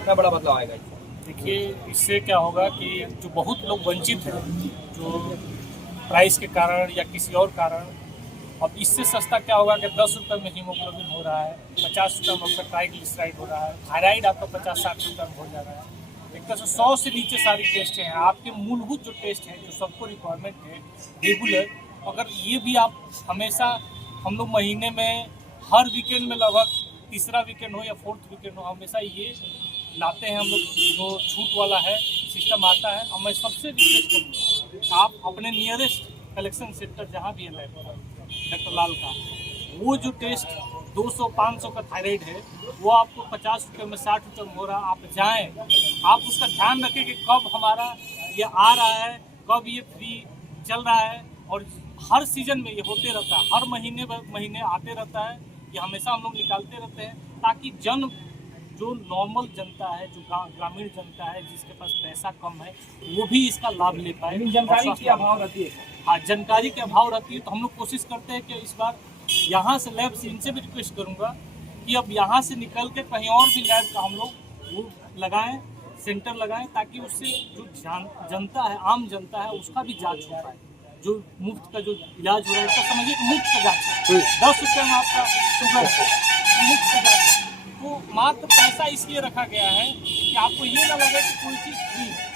कितना बड़ा बदलाव आएगा इससे? देखिए, इससे क्या होगा कि जो बहुत लोग वंचित हैं, जो प्राइस के कारण या किसी और कारण, अब इससे सस्ता क्या होगा कि 10 रुपये में हीमोग्लोबिन हो रहा है, 50 रुपये में आपका ट्राइग्लिसराइड हो रहा है, थायराइड आपका 50-60 रुपये में हो जा रहा है। एक तरह से 100 से नीचे सारी टेस्ट हैं। आपके मूलभूत जो टेस्ट हैं, जो सबको रिक्वायरमेंट है रेगुलर, अगर ये भी आप हमेशा, हम लोग महीने में हर वीकेंड में लगभग तीसरा वीकेंड हो या फोर्थ वीकेंड हो, हमेशा ये लाते हैं हम लोग, जो छूट वाला है सिस्टम आता है। और मैं सबसे रिक्वेस्ट करूँगा, आप अपने नियरेस्ट कलेक्शन सेंटर जहाँ भी है डॉक्टर लाल का, वो जो टेस्ट 200-500 का थायराइड है, वो आपको 50 रुपये में, 60 रुपये में हो रहा, आप जाएँ, आप उसका ध्यान रखें कि कब हमारा ये आ रहा है, कब ये फ्री चल रहा है। और हर सीजन में ये होते रहता है, हर महीने आते रहता है, ये हमेशा हम लोग निकालते रहते हैं, ताकि जो नॉर्मल जनता है, जो ग्रामीण जनता है, जिसके पास पैसा कम है, वो भी इसका लाभ ले पाए। जानकारी की अभाव रहती है। हाँ, जानकारी के अभाव रहती है। तो हम लोग कोशिश करते हैं कि इस बार यहाँ से लैब से, इनसे भी रिक्वेस्ट करूँगा कि अब यहाँ से निकल के कहीं और भी लैब का हम लोग वो लगाएं, सेंटर लगाएं, ताकि उससे जो जनता है, आम जनता है, उसका भी जाँच हो पाए। जो मुफ्त का जो इलाज हो रहा है, उसका समझिए कि मुफ्त का जाँच है, 10 रुपये में आपका शुगर है, मुफ्त का जाँच है। तो मात्र पैसा इसलिए रखा गया है कि आपको ये ना लगे कि कोई चीज़ फ्री है,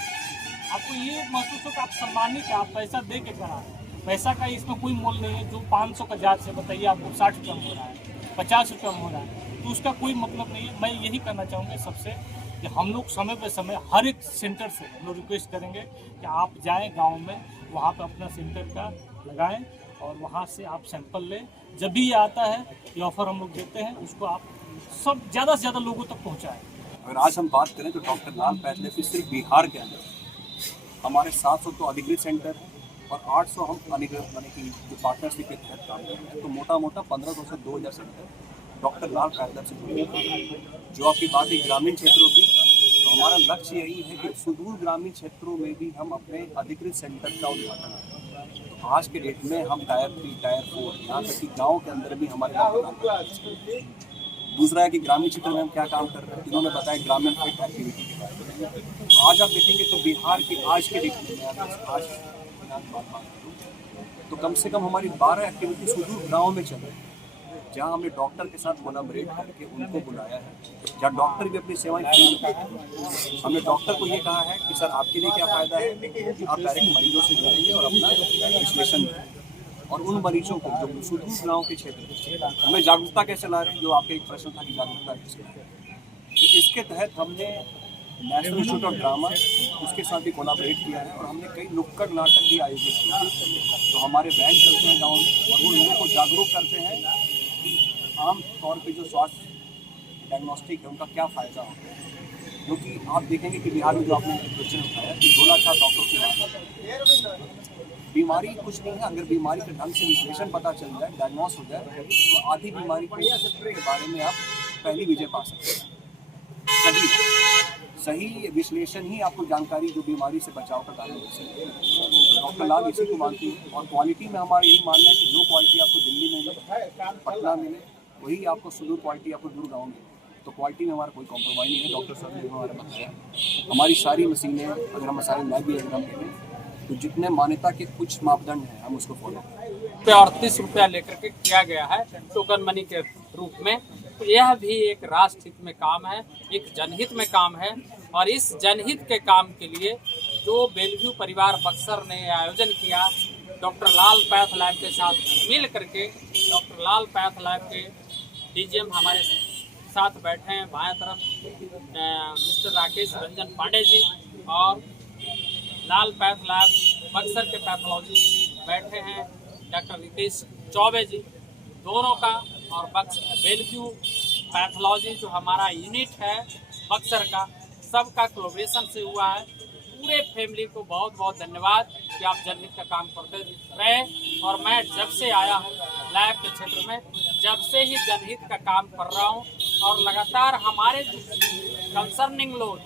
आपको ये महसूस हो कि आप सम्मानित है, आप पैसा दे के करा रहे हैं। पैसा का इसमें कोई मोल नहीं है। जो 500 का जाँच है, बताइए आपको 60 रुपये में हो रहा है, 50 रुपये में हो रहा है, तो उसका कोई मतलब नहीं है। मैं यही कहना चाहूँगा सबसे कि हम लोग समय पे समय हर एक सेंटर से हम लोग रिक्वेस्ट करेंगे कि आप जाएँ गाँव में, वहाँ पर अपना सेंटर का लगाएँ और वहाँ से आप सैंपल लें। जब भी ये आता है, ये ऑफ़र हम लोग देते हैं, उसको आप सब ज़्यादा से ज़्यादा लोगों तक पहुँचाएँ। अगर आज हम बात करें तो डॉक्टर लाल पैथोलॉजी सिर्फ बिहार के अंदर हमारे 700 तो अधिकृत सेंटर हैं और 800 हम अनिकृत यानी कि जो पार्टनरशिप के तहत काम कर रहे हैं। तो मोटा 1500 से 2000 सेंटर डॉक्टर लाल पैथोलॉजी से जुड़े हैं। जो आपकी बात है ग्रामीण क्षेत्रों की, तो हमारा लक्ष्य यही है कि सुदूर ग्रामीण क्षेत्रों में भी हम अपने अधिकृत सेंटर का उद्घाटन करें। तो आज के डेट में हम टायर 3, टायर 4, यहाँ तक कि गाँव के अंदर भी हमारे। दूसरा है कि ग्रामीण क्षेत्र में हम क्या काम कर रहे हैं, इन्होंने बताया ग्रामीण फिट एक्टिविटी के बारे में। तो आज आप देखेंगे तो बिहार की आज के डेट में आज बात करूँ तो कम से कम हमारी 12 एक्टिविटी सुदूर गाँव में चल रही है, जहाँ हमने डॉक्टर के साथ कोलैबोरेट करके उनको बुलाया है, जहाँ डॉक्टर भी अपनी सेवाएं फ्री में। हमने डॉक्टर को ये कहा है कि सर आपके लिए क्या फ़ायदा है कि आप डायरेक्ट मरीजों से जुड़ेंगे और अपना विश्लेषण करें। और उन मरीजों को जो सुदूर गाँव के क्षेत्र में हमें जागरूकता कैसे ला रहे हैं, जो आपके एक प्रश्न था कि जागरूकता कैसे ला रहे हैं, तो इसके तहत हमने नेशनल इंस्टीट्यूट ऑफ ड्रामा उसके साथ भी कोलैबोरेट किया है और हमने कई नुक्कड़ नाटक भी आयोजित किए हैं। तो हमारे वैन चलते हैं गाँव में और वो लोगों को जागरूक करते हैं कि आम तौर पर जो स्वास्थ्य डायग्नोस्टिक है उनका क्या फ़ायदा होता है। क्योंकि आप देखेंगे कि बिहार में जो आपने क्वेश्चन उठाया कि झोलाछाप डॉक्टर की बात, बीमारी कुछ नहीं है। अगर बीमारी के ढंग से विश्लेषण पता चल जाए, डायग्नोस हो जाए, तो आधी बीमारी के बारे में आप पहली विजय पा सकते हैं। सही विश्लेषण ही आपको जानकारी जो बीमारी से बचाव का कारण हो सकती है। डॉक्टर लाल इसी को मानती है और क्वालिटी में हमारा यही मानना है कि जो क्वालिटी आपको दिल्ली में मिले, पटना मिले, वही आपको सुदूर क्वालिटी आपको दूर गाँव में। तो क्वालिटी में हमारा कोई कॉम्प्रोमाइज़ नहीं है। डॉक्टर साहब ने हमारा बताया हमारी सारी मशीनें, अगर हम सारे लैब भी अगर हम देखें तो जितने मान्यता के कुछ मापदंड हैं हम उसको फॉलो करें। 38 रुपया लेकर के किया गया है टोकन मनी के रूप में। तो यह भी एक राष्ट्र हित में काम है, एक जनहित में काम है। और इस जनहित के काम के लिए जो बेलव्यू परिवार बक्सर ने आयोजन किया, डॉक्टर लाल पैथ लैब के साथ मिल करके, डॉक्टर लाल पैथ लैब के डीजीएम हमारे साथ बैठे हैं, बाएं तरफ मिस्टर राकेश रंजन पांडे जी और लाल पैथ लैब बक्सर के पैथोलॉजी बैठे हैं डॉक्टर रितेश चौबे जी, दोनों का। और बेलव्यू पैथोलॉजी जो हमारा यूनिट है बक्सर का, सबका कोलैबोरेशन से हुआ है। पूरे फैमिली को बहुत बहुत धन्यवाद कि आप जनहित का काम करते रहे। और मैं जब से आया हूँ लैब के क्षेत्र में, जब से ही जनहित का काम कर रहा हूँ और लगातार हमारे जो कंसर्निंग लोग,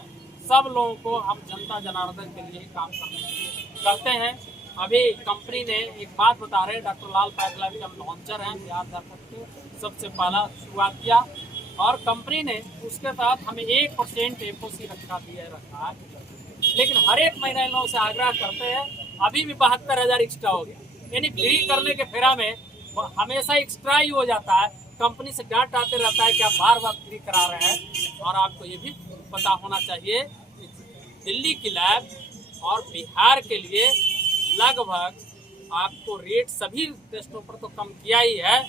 सब लोगों को हम जनता जनार्दन के लिए काम करते हैं। अभी कंपनी ने एक बात बता रहे हैं, डॉक्टर लाल पैथोलॉजी हम लॉन्चर हैं बिहार झारखंड के, सबसे पहला शुरुआत किया और कंपनी ने उसके साथ हमें 1% एफओसी रखा है, लेकिन हर एक महीने इन लोगों से आग्रह करते हैं, अभी भी 72,000 एक्स्ट्रा हो गया। यानी फ्री करने के फेरा में हमेशा एक्स्ट्रा ही हो जाता है। कंपनी से डांट आते रहता है कि आप बार बार फ्री करा रहे हैं। और आपको ये भी पता होना चाहिए कि दिल्ली की लैब और बिहार के लिए लगभग आपको रेट सभी टेस्टों पर तो कम किया ही है,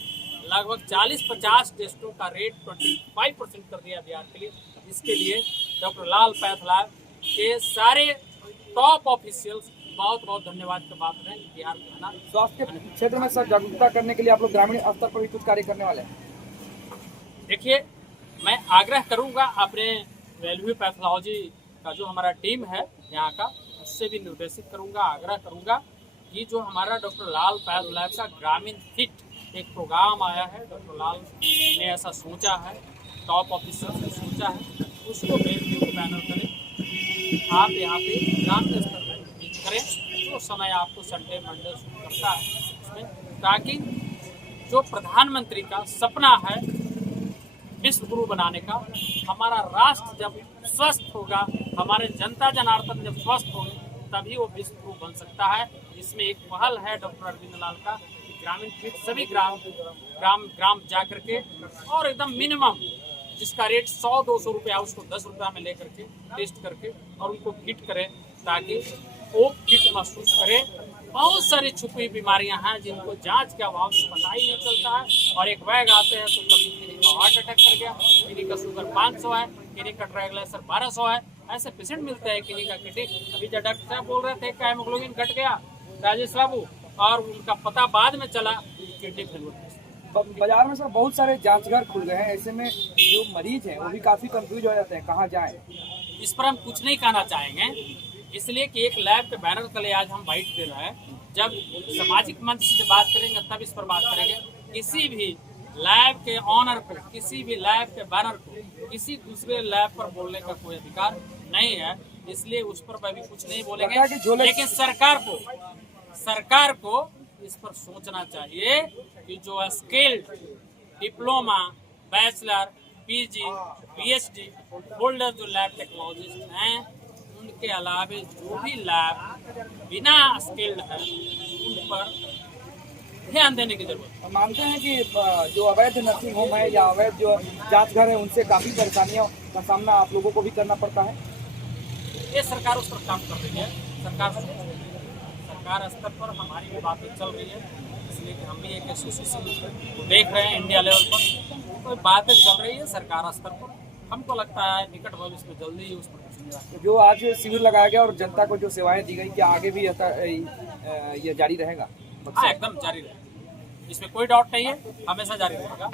लगभग 40-50 टेस्टों का रेट 25% कर दिया बिहार के लिए। इसके लिए डॉक्टर लाल पैथ लैब के सारे टॉप ऑफिशियल्स बहुत बहुत धन्यवाद के बात है। बिहार के ना स्वास्थ्य के क्षेत्र में सर जागरूकता करने के लिए आप लोग ग्रामीण स्तर पर भी कुछ कार्य करने वाले हैं? देखिए, मैं आग्रह करूंगा अपने वैल्यू पैथोलॉजी का जो हमारा टीम है यहाँ का, उससे भी निर्देशित करूंगा, आग्रह करूंगा कि जो हमारा डॉक्टर लाल पैथ लैब का ग्रामीण फिट एक प्रोग्राम आया है, डॉक्टर लाल ने ऐसा सोचा है, टॉप ऑफिसर ने सोचा है, उसको वैल्यू को बैनर करें। आप यहाँ पे ग्राम के स्तर पर मीट करें, जो समय आपको संडे मंडे शूट करता है उसमें, ताकि जो प्रधानमंत्री का सपना है विश्व गुरु बनाने का, हमारा राष्ट्र जब स्वस्थ होगा, हमारे जनता जनार्दन जब स्वस्थ होंगे, तभी वो विश्व गुरु बन सकता है। इसमें एक पहल है डॉक्टर अरविंद लाल का कि ग्रामीण फिट सभी ग्राम जा करके और एकदम मिनिमम जिसका रेट 100-200 रुपया उसको 10 रुपया में लेकर के टेस्ट करके और उनको फिट करें, ताकि वो फिट महसूस करें। बहुत सारी छुपी बीमारियां हैं जिनको जांच के अभाव से पता ही नहीं चलता है, और एक बैग आते हैं तो कभी किसी का हार्ट अटैक कर गया, किसी का शुगर 500 है, किसी का ट्राइग्लिसराइड 1200 है, ऐसे पेशेंट मिलते हैं। किसी का किडनी, अभी जो डॉक्टर साहब बोल रहे थे कि हेमोग्लोबिन घट गया राजेश बाबू, और उनका पता बाद में चला किडनी फेलियर। बाजार में सर बहुत सारे जांच घर खुल गए हैं, ऐसे में जो मरीज हैं वो भी काफी कंफ्यूज हो जाते हैं, कहाँ जाएं? इस पर हम कुछ नहीं कहना चाहेंगे, इसलिए कि एक लैब के बैनर के लिए आज हम बाइट दे रहे हैं। जब सामाजिक मंच से बात करेंगे तब इस पर बात करेंगे। किसी भी लैब के ऑनर को, किसी भी लैब के बैनर को किसी दूसरे लैब पर बोलने का कोई अधिकार नहीं है, इसलिए उस पर भी कुछ नहीं बोलेंगे। लेकिन सरकार को इस पर सोचना चाहिए कि जो skilled diploma, bachelor, PG, PhD holder जो लैब टेक्नोलॉजिस्ट हैं, उनके अलावे जो भी लैब बिना स्किल्ड है उन पर ध्यान देने की जरूरत है। मानते हैं कि जो अवैध नर्सिंग होम है या अवैध जो जांच घर है उनसे काफी परेशानियों का सामना आप लोगों को भी करना पड़ता है? ये सरकार उस पर काम कर रही है, सरकार स्तर पर हमारी भी बातें चल रही है, इसलिए कि हम भी एक एसोसिएशन को देख रहे हैं इंडिया लेवल पर, तो बातें चल रही है सरकार स्तर पर। हमको लगता है निकट भविष्य में जल्दी ही उस पर कुछ निराकरण। जो आज शिविर लगाया गया और जनता को जो सेवाएं दी गई, क्या आगे भी ये जारी रहेगा? हाँ, एकदम जारी रहेगा, इसमें कोई डाउट नहीं है, हमेशा जारी रहेगा।